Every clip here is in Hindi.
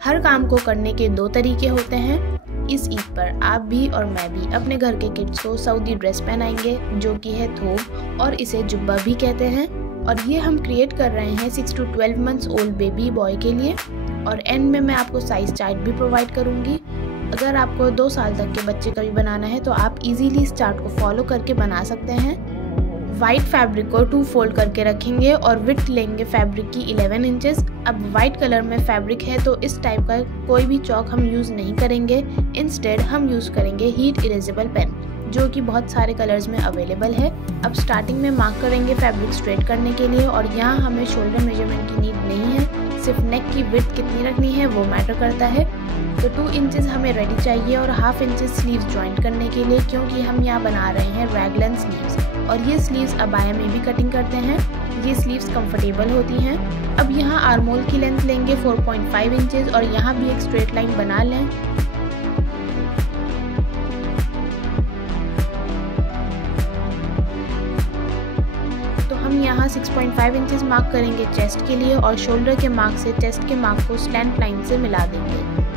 हर काम को करने के दो तरीके होते हैं। इस ईद पर आप भी और मैं भी अपने घर के किड्स को सऊदी ड्रेस पहनाएंगे जो कि है थोब और इसे जुब्बा भी कहते हैं। और ये हम क्रिएट कर रहे हैं 6 to 12 months old baby boy के लिए। और एंड में मैं आपको साइज चार्ट भी प्रोवाइड करूँगी। अगर आपको 2 साल तक के बच्चे का भी बनाना है तो आप इजीली इस चार्ट को फॉलो करके बना सकते हैं। वाइट फैब्रिक को 2 फोल्ड करके रखेंगे और विड्थ लेंगे फैब्रिक की 11 इंचेस। अब वाइट कलर में फैब्रिक है तो इस टाइप का कोई भी चौक हम यूज़ नहीं करेंगे। इंस्टेड हम यूज़ करेंगे हीट इरेजेबल पेन जो कि बहुत सारे कलर्स में अवेलेबल है। अब स्टार्टिंग में मार्क करेंगे फैब्रिक स्ट्रेट करने के लिए और यहाँ हमें शोल्डर मेजरमेंट की नीड नहीं है, सिर्फ नेक की विड्थ कितनी रखनी है वो मैटर करता है। तो 2 इंचेस हमें रेडी चाहिए और हाफ इंचेस स्लीव्स ज्वाइंट करने के लिए, क्योंकि हम यहाँ बना रहे हैं रैगलन स्लीव्स और ये स्लीव्स अबाया में भी कटिंग करते हैं। ये स्लीव्स कंफर्टेबल होती हैं। अब यहाँ आर्मोल की लेंथ लेंगे 4.5 इंचेस और यहाँ भी एक स्ट्रेट लाइन बना लें। तो हम यहाँ 6.5 इंचेस मार्क करेंगे चेस्ट के लिए और शोल्डर के मार्क से चेस्ट के मार्क को स्लैंट लाइन से मिला देंगे।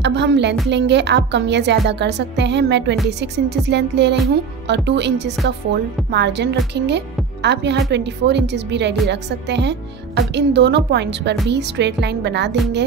अब हम लेंथ लेंगे, आप कम या ज़्यादा कर सकते हैं। मैं 26 इंचेस लेंथ ले रही हूँ और 2 इंचेस का फोल्ड मार्जिन रखेंगे। आप यहाँ 24 इंचेस भी रेडी रख सकते हैं। अब इन दोनों पॉइंट्स पर भी स्ट्रेट लाइन बना देंगे।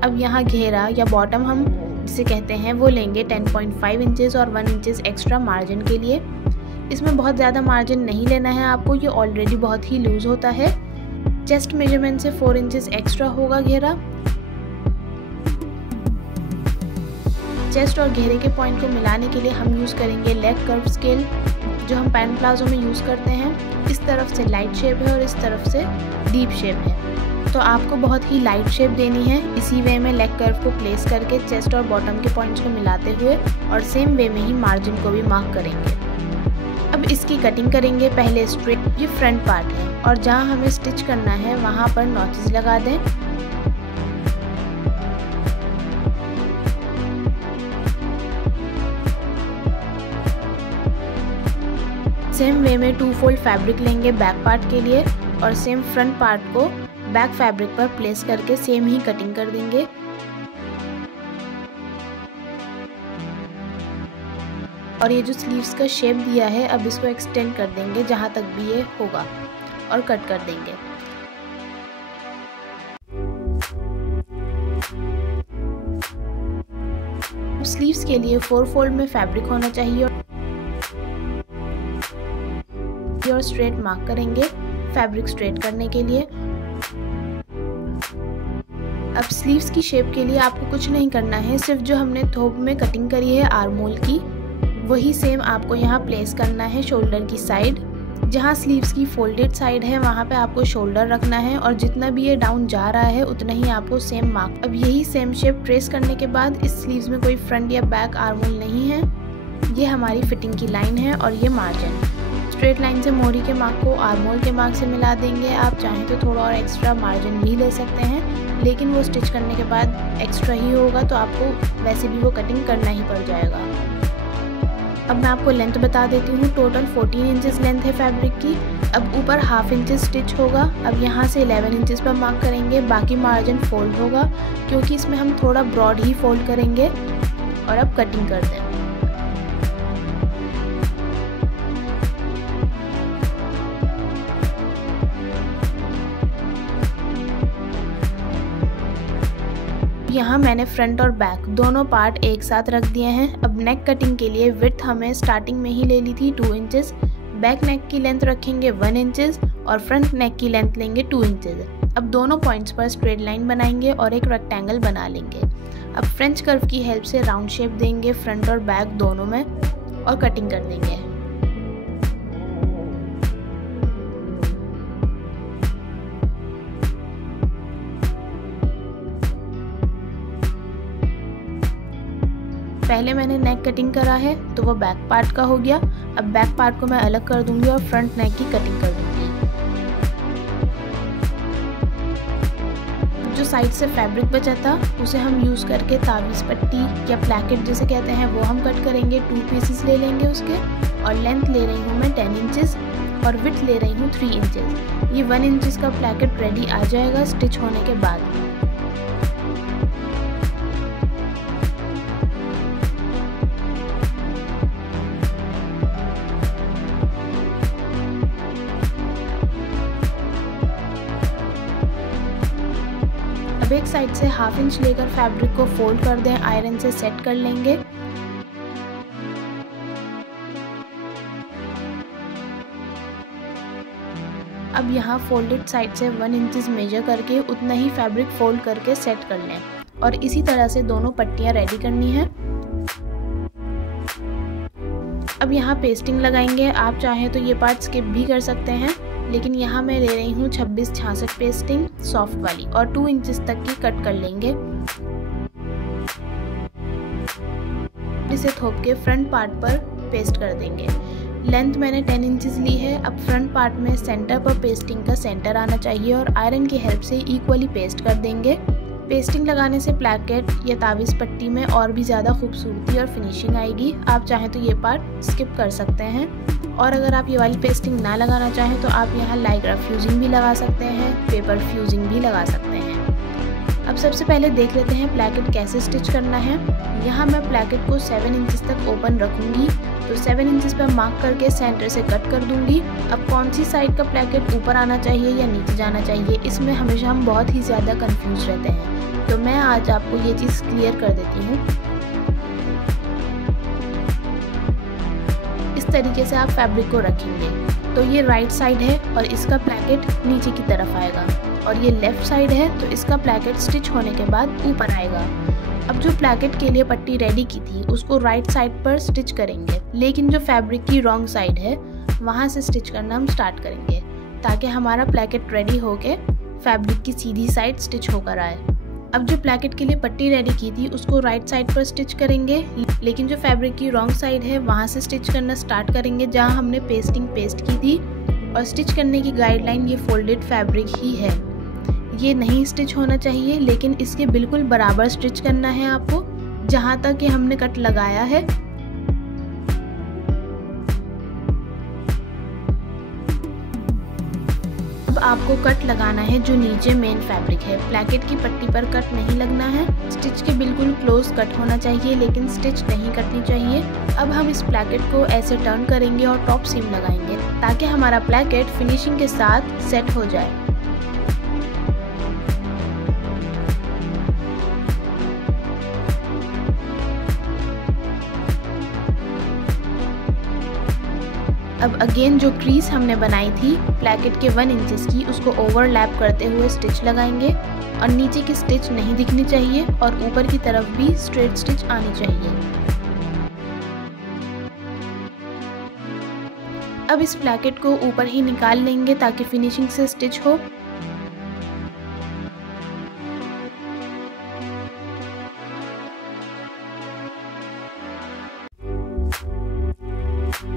अब यहाँ घेरा या बॉटम हम जिसे कहते हैं वो लेंगे 10.5 इंचेस और 1 इंचेस एक्स्ट्रा मार्जिन के लिए। इसमें बहुत ज़्यादा मार्जिन नहीं लेना है आपको, ये ऑलरेडी बहुत ही लूज होता है। चेस्ट मेजरमेंट से 4 इंचेस एक्स्ट्रा होगा घेरा। चेस्ट और घेरे के पॉइंट को मिलाने के लिए हम यूज़ करेंगे लेग कर्व स्केल जो हम पैंट प्लाजो में यूज़ करते हैं। इस तरफ से लाइट शेप है और इस तरफ से डीप शेप है, तो आपको बहुत ही लाइट शेप देनी है। इसी वे में लेग कर्व को प्लेस करके चेस्ट और बॉटम के पॉइंट्स को मिलाते हुए और सेम वे में ही मार्जिन को भी मार्क करेंगे। अब इसकी कटिंग करेंगे। पहले स्ट्रेट, ये फ्रंट पार्ट है और जहाँ हमें स्टिच करना है वहाँ पर नॉचेस लगा दें। सेम वे में 2 फोल्ड फैब्रिक लेंगे बैक पार्ट के लिए और सेम फ्रंट पार्ट को बैक फैब्रिक पर प्लेस करके सेम ही कटिंग कर देंगे। और ये जो स्लीव्स का शेप दिया है अब इसको एक्सटेंड कर देंगे जहाँ तक भी ये होगा और कट कर देंगे। स्लीव्स के लिए 4 फोल्ड में फैब्रिक होना चाहिए और स्ट्रेट मार्क करेंगे फैब्रिक स्ट्रेट करने के लिए। अब स्लीव्स की शेप के लिए आपको कुछ नहीं करना है, सिर्फ जो हमने थोप में कटिंग करी है आर्मोल की वही सेम आपको यहाँ प्लेस करना है शोल्डर की साइड। जहाँ स्लीव्स की फोल्डेड साइड है वहाँ पे आपको शोल्डर रखना है और जितना भी ये डाउन जा रहा है उतना ही आपको सेम मार्क। अब यही सेम शेप ट्रेस करने के बाद इस स्लीव्स में कोई फ्रंट या बैक आर्मोल नहीं है। ये हमारी फिटिंग की लाइन है और ये मार्जिन। स्ट्रेट लाइन से मोरी के मार्क को आर्मोल के मार्क से मिला देंगे। आप चाहें तो थोड़ा और एक्स्ट्रा मार्जिन भी ले सकते हैं, लेकिन वो स्टिच करने के बाद एक्स्ट्रा ही होगा तो आपको वैसे भी वो कटिंग करना ही पड़ जाएगा। अब मैं आपको लेंथ बता देती हूँ। टोटल 14 इंचेस लेंथ है फैब्रिक की। अब ऊपर हाफ इंचेस स्टिच होगा। अब यहाँ से 11 इंचेस पर मार्क करेंगे, बाकी मार्जिन फोल्ड होगा क्योंकि इसमें हम थोड़ा ब्रॉड ही फोल्ड करेंगे। और अब कटिंग कर दें। यहाँ मैंने फ्रंट और बैक दोनों पार्ट एक साथ रख दिए हैं। अब नेक कटिंग के लिए विड्थ हमें स्टार्टिंग में ही ले ली थी 2 इंचेस। बैक नेक की लेंथ रखेंगे 1 इंचेस और फ्रंट नेक की लेंथ लेंगे 2 इंचेस। अब दोनों पॉइंट्स पर स्ट्रेट लाइन बनाएंगे और एक रेक्टेंगल बना लेंगे। अब फ्रेंच कर्व की हेल्प से राउंड शेप देंगे फ्रंट और बैक दोनों में और कटिंग कर देंगे। पहले मैंने नेक कटिंग करा है तो वो बैक पार्ट का हो गया। अब बैक पार्ट को मैं अलग कर दूंगी और फ्रंट नेक की कटिंग कर दूंगी। जो साइड से फैब्रिक बचा था उसे हम यूज़ करके तावीज़ पट्टी या प्लैकेट जिसे कहते हैं वो हम कट करेंगे। 2 पीसेस ले लेंगे उसके, और लेंथ ले रही हूँ मैं 10 इंचेस और विड्थ ले रही हूँ 3 इंचेस। ये 1 इंचेस का प्लैकेट रेडी आ जाएगा स्टिच होने के बाद। अब एक साइड से 1/2 इंच लेकर फैब्रिक को फोल्ड कर दें, आयरन से सेट कर लेंगे। अब यहाँ फोल्डेड साइड से 1 इंचेस मेजर करके उतना ही फैब्रिक फोल्ड करके सेट कर लें, और इसी तरह से दोनों पट्टियाँ रेडी करनी है। अब यहाँ पेस्टिंग लगाएंगे। आप चाहें तो ये पार्ट स्किप भी कर सकते हैं, लेकिन यहाँ मैं ले रही हूँ 26-66 पेस्टिंग सॉफ्ट वाली, और 2 इंचेस तक की कट कर लेंगे। इसे थोप के फ्रंट पार्ट पर पेस्ट कर देंगे। लेंथ मैंने 10 इंचेस ली है। अब फ्रंट पार्ट में सेंटर पर पेस्टिंग का सेंटर आना चाहिए और आयरन की हेल्प से इक्वली पेस्ट कर देंगे। पेस्टिंग लगाने से प्लैकेट या तावीज़ पट्टी में और भी ज़्यादा खूबसूरती और फिनिशिंग आएगी। आप चाहें तो ये पार्ट स्किप कर सकते हैं, और अगर आप ये वाली पेस्टिंग ना लगाना चाहें तो आप यहाँ लाइक्रा फ्यूजिंग भी लगा सकते हैं, पेपर फ्यूजिंग भी लगा सकते हैं। अब सबसे पहले देख लेते हैं प्लैकेट कैसे स्टिच करना है। यहाँ मैं प्लैकेट को 7 इंचेस तक ओपन रखूँगी, तो 7 इंचेस पर मार्क करके सेंटर से कट कर दूँगी। अब कौन सी साइड का प्लैकेट ऊपर आना चाहिए या नीचे जाना चाहिए, इसमें हमेशा हम बहुत ही ज़्यादा कंफ्यूज रहते हैं, तो मैं आज आपको ये चीज़ क्लियर कर देती हूँ। इस तरीके से आप फैब्रिक को रखेंगे तो ये राइट साइड है और इसका प्लैकेट नीचे की तरफ आएगा, और ये लेफ़्ट साइड है तो इसका प्लैकेट स्टिच होने के बाद ऊपर आएगा। अब जो प्लैकेट के लिए पट्टी रेडी की थी उसको राइट साइड पर स्टिच करेंगे, लेकिन जो फैब्रिक की रॉन्ग साइड है वहाँ से स्टिच करना हम स्टार्ट करेंगे, ताकि हमारा प्लैकेट रेडी होके फैब्रिक की सीधी साइड स्टिच होकर आए। अब जो प्लैकेट के लिए पट्टी रेडी की थी उसको राइट साइड पर स्टिच करेंगे, लेकिन जो फैब्रिक की रॉन्ग साइड है वहाँ से स्टिच करना स्टार्ट करेंगे जहाँ हमने पेस्टिंग पेस्ट की थी। और स्टिच करने की गाइडलाइन ये फोल्डेड फैब्रिक ही है, ये नहीं स्टिच होना चाहिए, लेकिन इसके बिल्कुल बराबर स्टिच करना है आपको जहाँ तक कि हमने कट लगाया है। अब आपको कट लगाना है जो नीचे मेन फैब्रिक है, प्लैकेट की पट्टी पर कट नहीं लगना है। स्टिच के बिल्कुल क्लोज कट होना चाहिए, लेकिन स्टिच नहीं कटनी चाहिए। अब हम इस प्लैकेट को ऐसे टर्न करेंगे और टॉप सीम लगाएंगे, ताकि हमारा प्लैकेट फिनिशिंग के साथ सेट हो जाए। अब अगेन जो क्रीज हमने बनाई थी प्लैकेट के 1 इंचेस की, उसको ओवरलैप करते हुए स्टिच लगाएंगे, और नीचे की स्टिच नहीं दिखनी चाहिए और ऊपर की तरफ भी स्ट्रेट स्टिच आनी चाहिए। अब इस प्लैकेट को ऊपर ही निकाल लेंगे ताकि फिनिशिंग से स्टिच हो।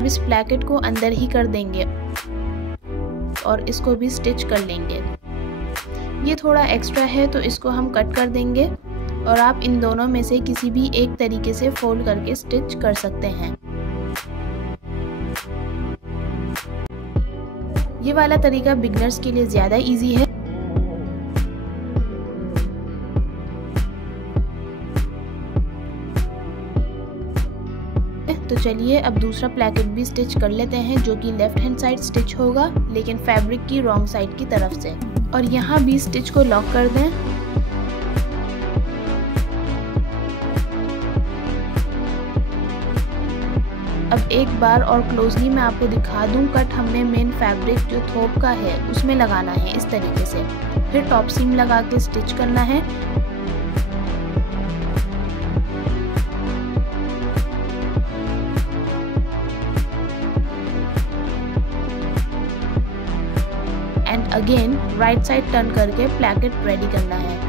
इस प्लैकेट को अंदर ही कर देंगे और इसको भी स्टिच कर लेंगे। ये थोड़ा एक्स्ट्रा है तो इसको हम कट कर देंगे, और आप इन दोनों में से किसी भी एक तरीके से फोल्ड करके स्टिच कर सकते हैं। ये वाला तरीका बिगनर्स के लिए ज़्यादा इजी है। तो चलिए अब दूसरा प्लैकेट भी स्टिच कर लेते हैं, जो कि लेफ्ट हैंड साइड स्टिच होगा, लेकिन फैब्रिक की रॉन्ग साइड की तरफ से, और यहाँ भी स्टिच को लॉक कर दें। अब एक बार और क्लोजली मैं आपको दिखा दूं, कट हमने मेन फैब्रिक जो थोप का है उसमें लगाना है इस तरीके से, फिर टॉप सीम लगा के स्टिच करना है। And again right side turn करके प्लैकेट रेडी करना है।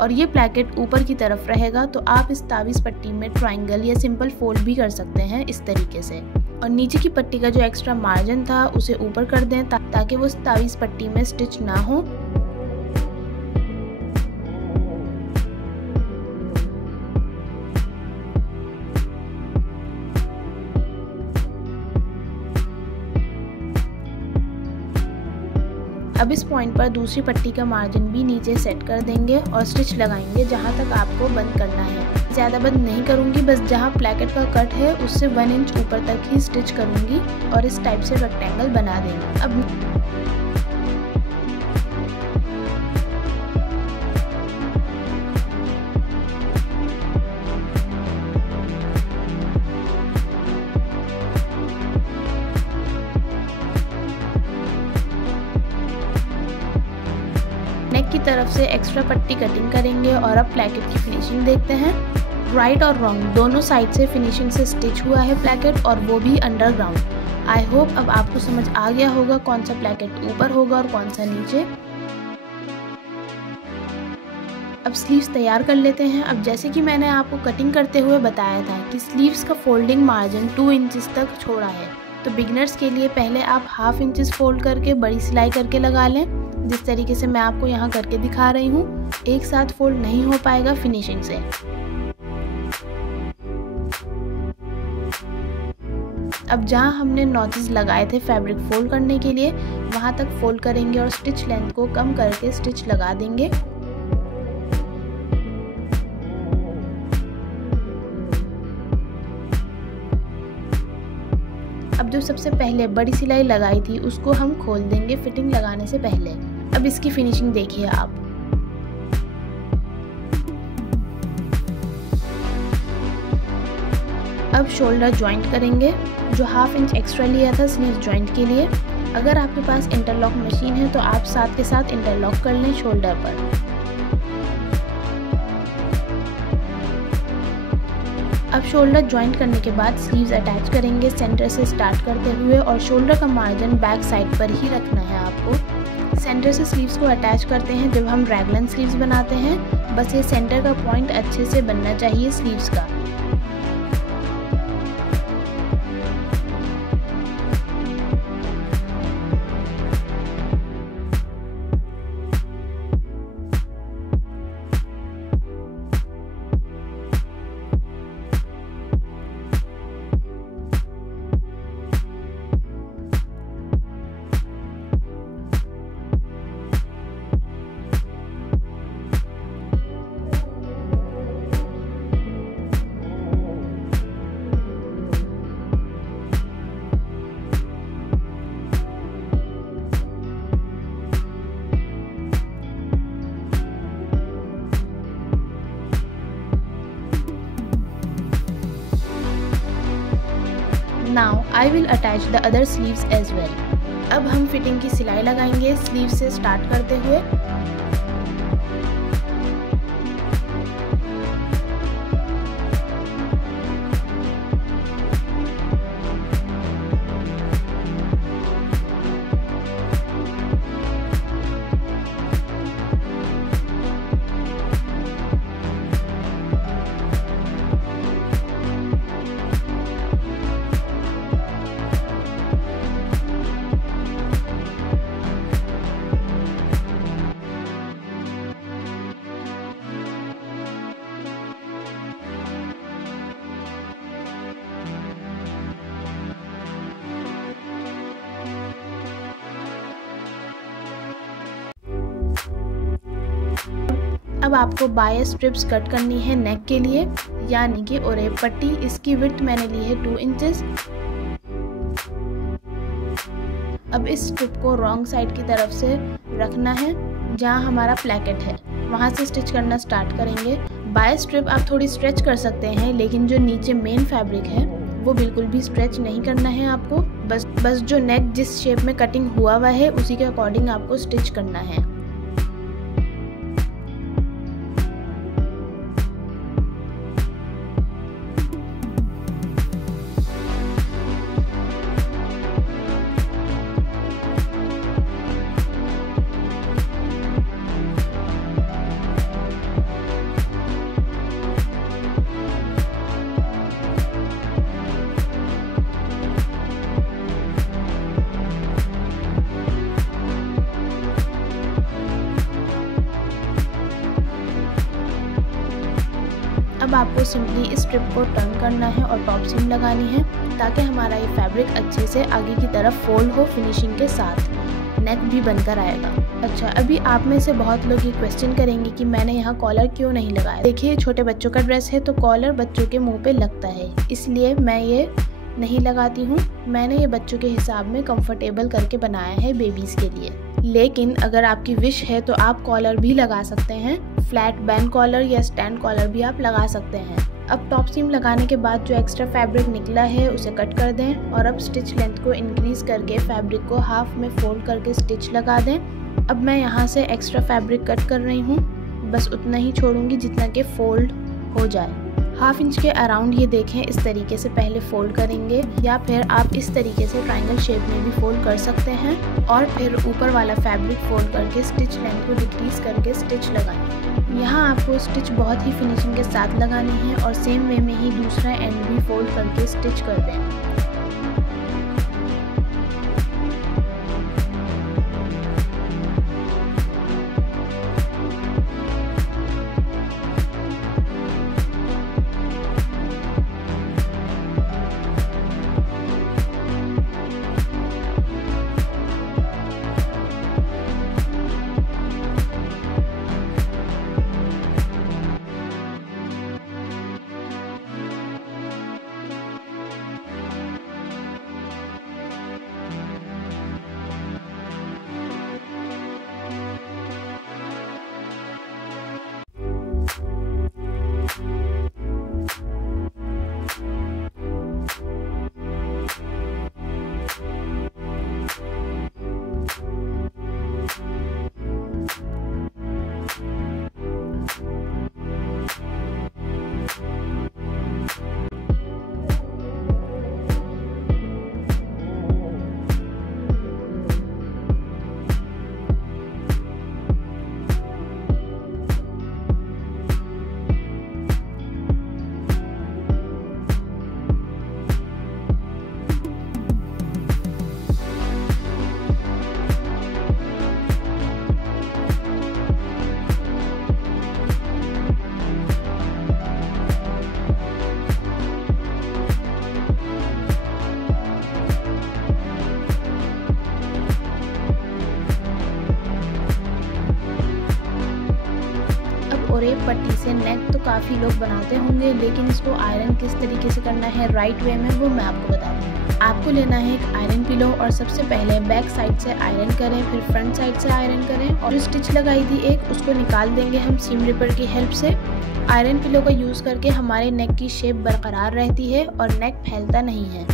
और ये प्लैकेट ऊपर की तरफ रहेगा, तो आप इस तावीज़ पट्टी में ट्रायंगल या सिंपल फोल्ड भी कर सकते हैं इस तरीके से। और नीचे की पट्टी का जो एक्स्ट्रा मार्जिन था उसे ऊपर कर दें ताकि वो तावीज़ पट्टी में स्टिच ना हो। अब इस पॉइंट पर दूसरी पट्टी का मार्जिन भी नीचे सेट कर देंगे और स्टिच लगाएंगे जहाँ तक आपको बंद करना है। ज़्यादा बंद नहीं करूँगी, बस जहाँ प्लैकेट का कट है उससे 1 इंच ऊपर तक ही स्टिच करूँगी और इस टाइप से रेक्टेंगल बना देंगे। अब नेक की तरफ से एक्स्ट्रा पट्टी कटिंग करेंगे और अब प्लैकेट की फिनिशिंग देखते हैं। राइट और रॉन्ग दोनों साइड से फिनिशिंग से स्टिच हुआ है प्लैकेट, और वो भी अंडरग्राउंड। आई होप अब आपको समझ आ गया होगा कौन सा प्लैकेट ऊपर होगा और कौन सा नीचे। अब स्लीव्स तैयार कर लेते हैं। अब जैसे कि मैंने आपको कटिंग करते हुए बताया था कि स्लीव्स का फोल्डिंग मार्जिन 2 इंचेस तक छोड़ा है, तो बिगिनर्स के लिए पहले आप 1/2 इंचेस फोल्ड करके बड़ी सिलाई करके लगा लें, जिस तरीके से मैं आपको यहाँ करके दिखा रही हूँ। एक साथ फोल्ड नहीं हो पाएगा फिनिशिंग से। अब जहाँ हमने नॉचेस लगाए थे फैब्रिक फोल्ड करने के लिए, वहाँ तक फोल्ड करेंगे और स्टिच लेंथ को कम करके स्टिच लगा देंगे। अब जो सबसे पहले बड़ी सिलाई लगाई थी उसको हम खोल देंगे फिटिंग लगाने से पहले। अब इसकी फिनिशिंग देखिए आप। अब शोल्डर जॉइंट करेंगे, जो 1/2 इंच एक्स्ट्रा लिया था स्लीव जॉइंट के लिए। अगर आपके पास इंटरलॉक मशीन है तो आप साथ के साथ इंटरलॉक कर लें शोल्डर पर। अब शोल्डर जॉइंट करने के बाद स्लीव्स अटैच करेंगे सेंटर से स्टार्ट करते हुए, और शोल्डर का मार्जिन बैक साइड पर ही रखना है आपको। सेंटर से स्लीव्स को अटैच करते हैं जब हम रैगलन स्लीव्स बनाते हैं। बस ये सेंटर का पॉइंट अच्छे से बनना चाहिए स्लीव्स का। Now I will attach the other sleeves as well. अब हम फिटिंग की सिलाई लगाएंगे स्लीव से स्टार्ट करते हुए। अब आपको बाय स्ट्रिप्स कट करनी है नेक के लिए, यानी कि ओरेप पट्टी। इसकी विड्थ मैंने ली है 2 इंचेस। अब इस स्ट्रिप को रॉन्ग साइड की तरफ से रखना है, जहां हमारा प्लैकेट है वहां से स्टिच करना स्टार्ट करेंगे। बाय स्ट्रिप आप थोड़ी स्ट्रेच कर सकते हैं, लेकिन जो नीचे मेन फैब्रिक है वो बिल्कुल भी स्ट्रेच नहीं करना है आपको। बस जो नेक जिस शेप में कटिंग हुआ हुआ है उसी के अकॉर्डिंग आपको स्टिच करना है। अब आपको सिंपली इस स्ट्रिप को टर्न करना है और टॉप सीम लगानी है ताकि हमारा ये फैब्रिक अच्छे से आगे की तरफ फोल्ड हो फिनिशिंग के साथ। नेक भी बनकर आएगा। अच्छा, अभी आप में से बहुत लोग ये क्वेश्चन करेंगे कि मैंने यहाँ कॉलर क्यों नहीं लगाया। देखिए, छोटे बच्चों का ड्रेस है तो कॉलर बच्चों के मुंह पे लगता है, इसलिए मैं ये नहीं लगाती हूँ। मैंने ये बच्चों के हिसाब में कंफर्टेबल करके बनाया है बेबीज़ के लिए। लेकिन अगर आपकी विश है तो आप कॉलर भी लगा सकते हैं। फ्लैट बैंड कॉलर या स्टैंड कॉलर भी आप लगा सकते हैं। अब टॉप सीम लगाने के बाद जो एक्स्ट्रा फैब्रिक निकला है उसे कट कर दें और अब स्टिच लेंथ को इंक्रीज करके फैब्रिक को हाफ में फोल्ड करके स्टिच लगा दें। अब मैं यहाँ से एक्स्ट्रा फैब्रिक कट कर रही हूँ, बस उतना ही छोड़ूंगी जितना कि फोल्ड हो जाए। हाफ इंच के अराउंड ये देखें, इस तरीके से पहले फोल्ड करेंगे या फिर आप इस तरीके से ट्रायंगल शेप में भी फोल्ड कर सकते हैं और फिर ऊपर वाला फैब्रिक फोल्ड करके स्टिच लेंथ को डिक्रीज करके स्टिच लगाएं। यहाँ आपको स्टिच बहुत ही फिनिशिंग के साथ लगानी है और सेम वे में ही दूसरा एंड भी फोल्ड करके स्टिच कर दें। और एक पट्टी से नेक तो काफ़ी लोग बनाते होंगे, लेकिन इसको आयरन किस तरीके से करना है राइट वे में वो मैं आपको बताती हूँ। आपको लेना है एक आयरन पिलो और सबसे पहले बैक साइड से आयरन करें, फिर फ्रंट साइड से आयरन करें और जो स्टिच लगाई थी एक उसको निकाल देंगे हम सीम रिपर की हेल्प से। आयरन पिलो का यूज़ करके हमारे नेक की शेप बरकरार रहती है और नेक फैलता नहीं है।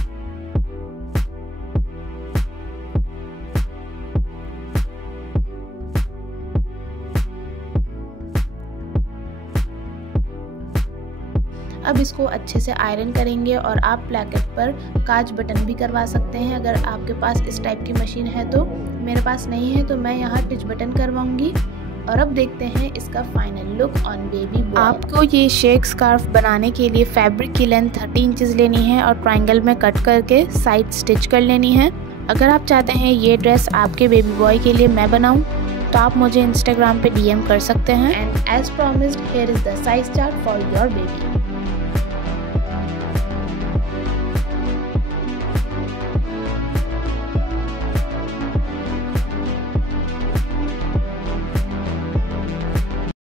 अब इसको अच्छे से आयरन करेंगे और आप प्लेकेट पर काज बटन भी करवा सकते हैं अगर आपके पास इस टाइप की मशीन है तो। मेरे पास नहीं है तो मैं यहाँ टिच बटन करवाऊंगी। और अब देखते हैं इसका final look on baby boy. आपको ये शेक स्कार्फ बनाने के लिए फैब्रिक की लेंथ 30 इंचेस लेनी है और ट्रायंगल में कट करके साइड स्टिच कर लेनी है। अगर आप चाहते हैं ये ड्रेस आपके बेबी बॉय के लिए मैं बनाऊँ तो आप मुझे इंस्टाग्राम पे DM कर सकते हैं। And as promised, here is the size chart for your baby.